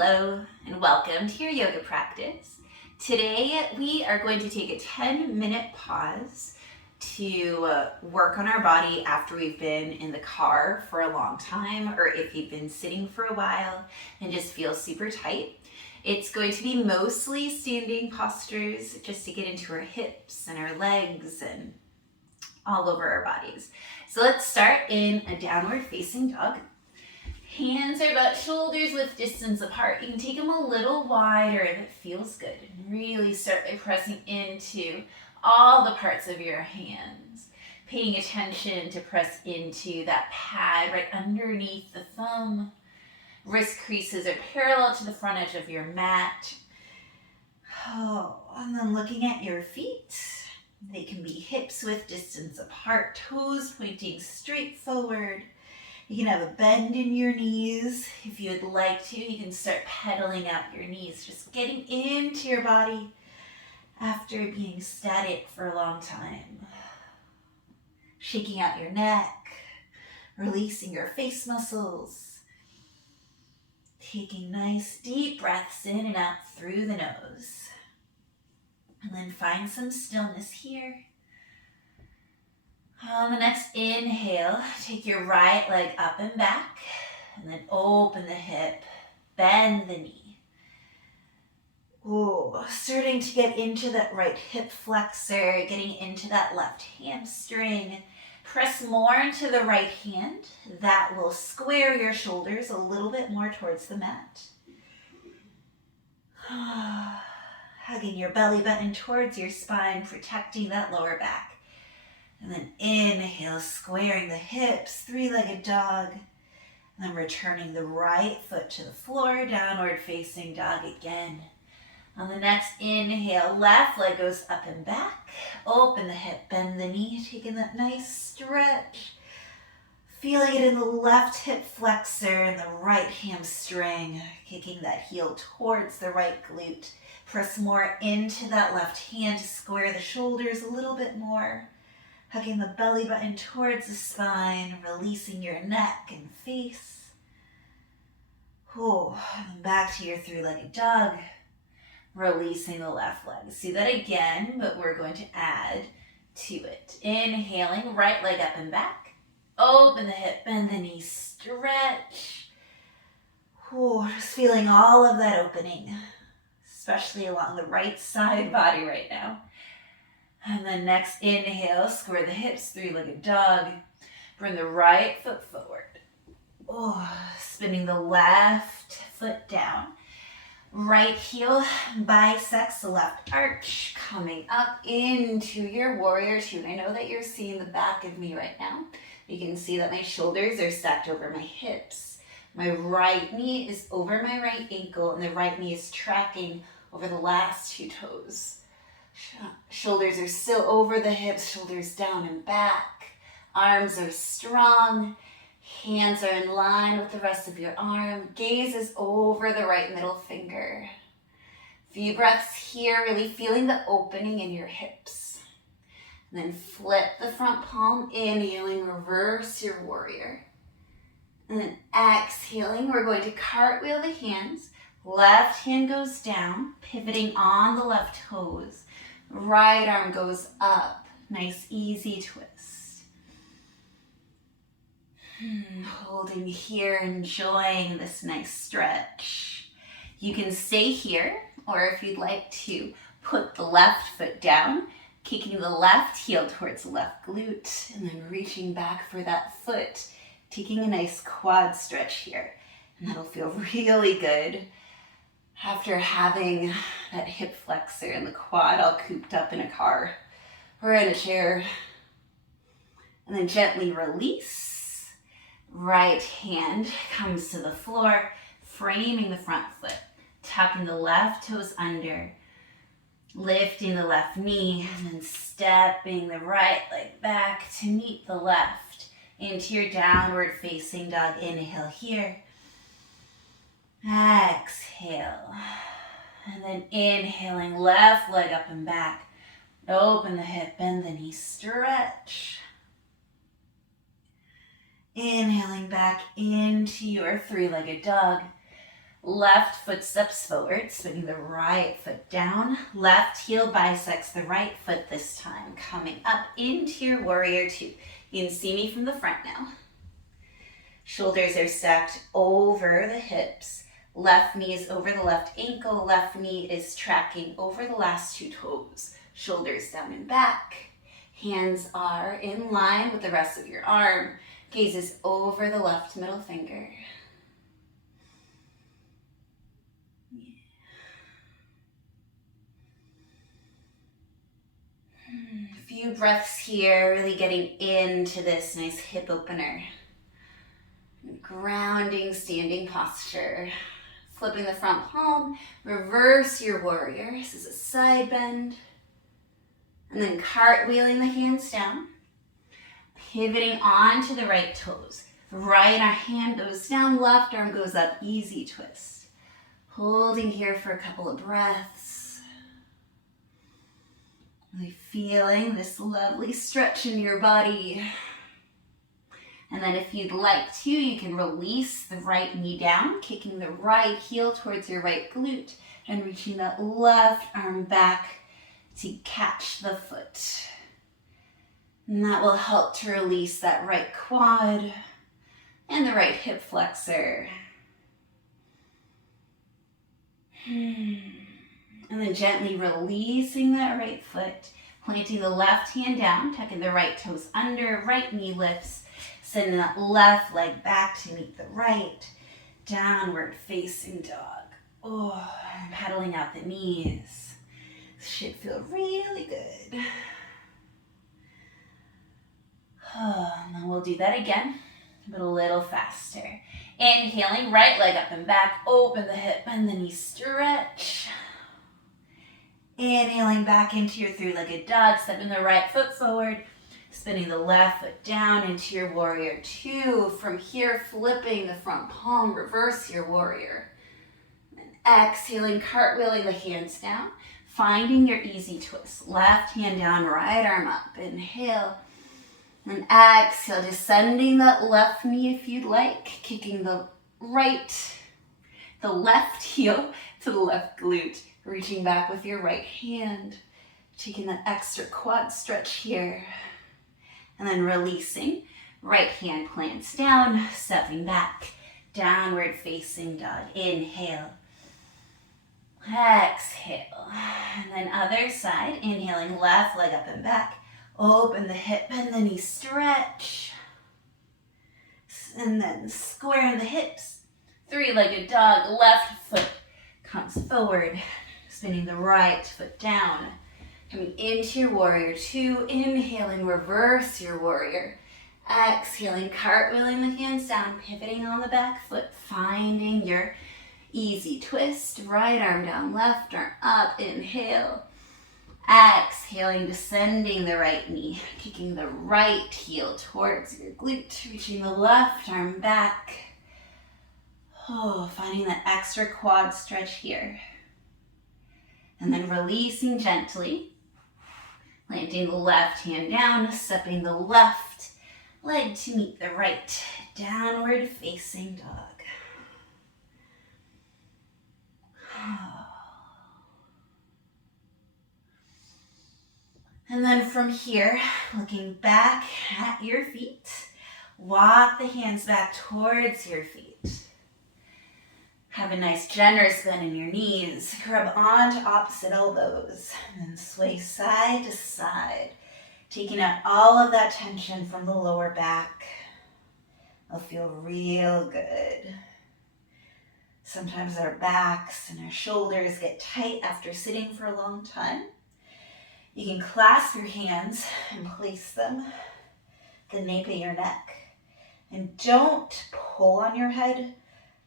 Hello and welcome to your yoga practice. Today we are going to take a 10-minute pause to work on our body after we've been in the car for a long time, or if you've been sitting for a while and just feel super tight. It's going to be mostly standing postures just to get into our hips and our legs and all over our bodies. So let's start in a downward facing dog. Hands are about shoulders width distance apart. You can take them a little wider if it feels good. And really start by pressing into all the parts of your hands. Paying attention to press into that pad right underneath the thumb. Wrist creases are parallel to the front edge of your mat. And then looking at your feet. They can be hips width distance apart, toes pointing straight forward. You can have a bend in your knees. If you would like to, you can start pedaling out your knees, just getting into your body after being static for a long time. Shaking out your neck, releasing your face muscles. Taking nice deep breaths in and out through the nose. And then find some stillness here. On the next inhale, take your right leg up and back, and then open the hip, bend the knee. Starting to get into that right hip flexor, getting into that left hamstring. Press more into the right hand. That will square your shoulders a little bit more towards the mat. Hugging your belly button towards your spine, protecting that lower back. And then inhale, squaring the hips, three-legged dog. And then returning the right foot to the floor, downward facing dog again. On the next inhale, left leg goes up and back. Open the hip, bend the knee, taking that nice stretch. Feeling it in the left hip flexor and the right hamstring. Kicking that heel towards the right glute. Press more into that left hand to square the shoulders a little bit more. Hugging the belly button towards the spine, releasing your neck and face. And back to your three-legged dog. Releasing the left leg. See that again, but we're going to add to it. Inhaling, right leg up and back. Open the hip, bend the knee, stretch. Just feeling all of that opening, especially along the right side body right now. And then next inhale, square the hips, three-legged dog. Bring the right foot forward. Spinning the left foot down. Right heel bisects the left arch, coming up into your warrior two. I know that you're seeing the back of me right now. You can see that my shoulders are stacked over my hips. My right knee is over my right ankle, and the right knee is tracking over the last two toes. Shoulders are still over the hips, shoulders down and back. Arms are strong. Hands are in line with the rest of your arm. Gaze is over the right middle finger. Few breaths here, really feeling the opening in your hips. And then flip the front palm, inhaling, reverse your warrior. And then exhaling, we're going to cartwheel the hands. Left hand goes down, pivoting on the left toes. Right arm goes up. Nice, easy twist. Holding here, enjoying this nice stretch. You can stay here, or if you'd like to, put the left foot down, kicking the left heel towards the left glute, and then reaching back for that foot, taking a nice quad stretch here. And that'll feel really good. After having that hip flexor and the quad all cooped up in a car or in a chair. And then gently release. Right hand comes to the floor, framing the front foot. Tucking the left toes under. Lifting the left knee and then stepping the right leg back to meet the left into your downward facing dog. Inhale here. Exhale. And then inhaling, left leg up and back. Open the hip, bend the knee, stretch. Inhaling back into your three-legged dog. Left foot steps forward, spinning the right foot down. Left heel bisects the right foot this time, coming up into your warrior two. You can see me from the front now. Shoulders are stacked over the hips. Left knee is over the left ankle. Left knee is tracking over the last two toes. Shoulders down and back. Hands are in line with the rest of your arm. Gaze is over the left middle finger. A few breaths here, really getting into this nice hip opener. Grounding standing posture. Flipping the front palm, reverse your warrior. This is a side bend. And then cartwheeling the hands down. Pivoting onto the right toes. Right hand goes down, left arm goes up, easy twist. Holding here for a couple of breaths. Really feeling this lovely stretch in your body. And then if you'd like to, you can release the right knee down, kicking the right heel towards your right glute and reaching that left arm back to catch the foot. And that will help to release that right quad and the right hip flexor. And then gently releasing that right foot, planting the left hand down, tucking the right toes under, right knee lifts, sending that left leg back to meet the right, downward facing dog. Oh, and pedaling out the knees. This should feel really good. Oh, and then we'll do that again, but a little faster. Inhaling, right leg up and back, open the hip, bend the knee, stretch. Inhaling back into your three-legged dog, stepping the right foot forward, spinning the left foot down into your warrior two. From here, flipping the front palm, reverse your warrior. And exhaling, cartwheeling the hands down, finding your easy twist. Left hand down, right arm up. Inhale. And exhale, descending that left knee if you'd like, kicking the left heel to the left glute, reaching back with your right hand, taking that extra quad stretch here. And then releasing, right hand plants down, stepping back, downward facing dog. Inhale, exhale, and then other side, inhaling left leg up and back. Open the hip, bend the knee, stretch. And then square the hips. Three-legged dog, left foot comes forward. Spinning the right foot down. Coming into your warrior two. Inhaling, reverse your warrior. Exhaling, cartwheeling the hands down, pivoting on the back foot, finding your easy twist. Right arm down, left arm up. Inhale. Exhaling, descending the right knee, kicking the right heel towards your glute, reaching the left arm back. Oh, finding that extra quad stretch here. And then releasing gently, planting the left hand down, stepping the left leg to meet the right, downward facing dog. And then from here, looking back at your feet, walk the hands back towards your feet. Have a nice generous bend in your knees. Grab onto opposite elbows and then sway side to side, taking out all of that tension from the lower back. It'll feel real good. Sometimes our backs and our shoulders get tight after sitting for a long time. You can clasp your hands and place them at the nape of your neck. And don't pull on your head.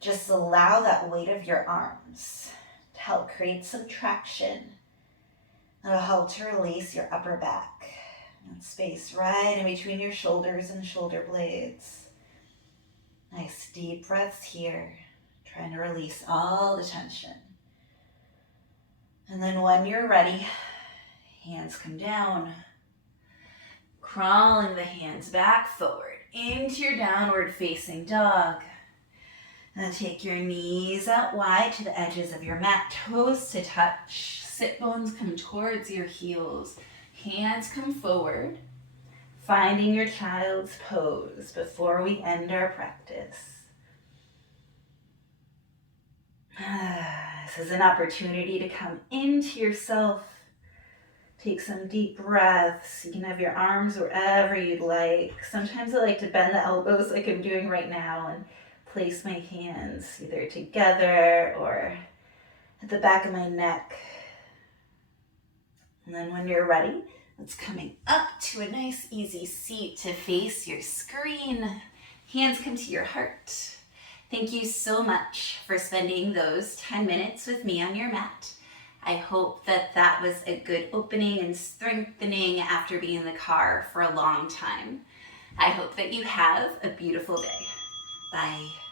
Just allow that weight of your arms to help create some traction. That'll help to release your upper back. And space right in between your shoulders and shoulder blades. Nice deep breaths here. Trying to release all the tension. And then when you're ready, hands come down, crawling the hands back forward into your downward facing dog. And take your knees out wide to the edges of your mat, toes to touch, sit bones come towards your heels, hands come forward, finding your child's pose before we end our practice. This is an opportunity to come into yourself. Take some deep breaths. You can have your arms wherever you'd like. Sometimes I like to bend the elbows like I'm doing right now and place my hands either together or at the back of my neck. And then when you're ready, it's coming up to a nice easy seat to face your screen. Hands come to your heart. Thank you so much for spending those 10 minutes with me on your mat. I hope that was a good opening and strengthening after being in the car for a long time. I hope that you have a beautiful day. Bye.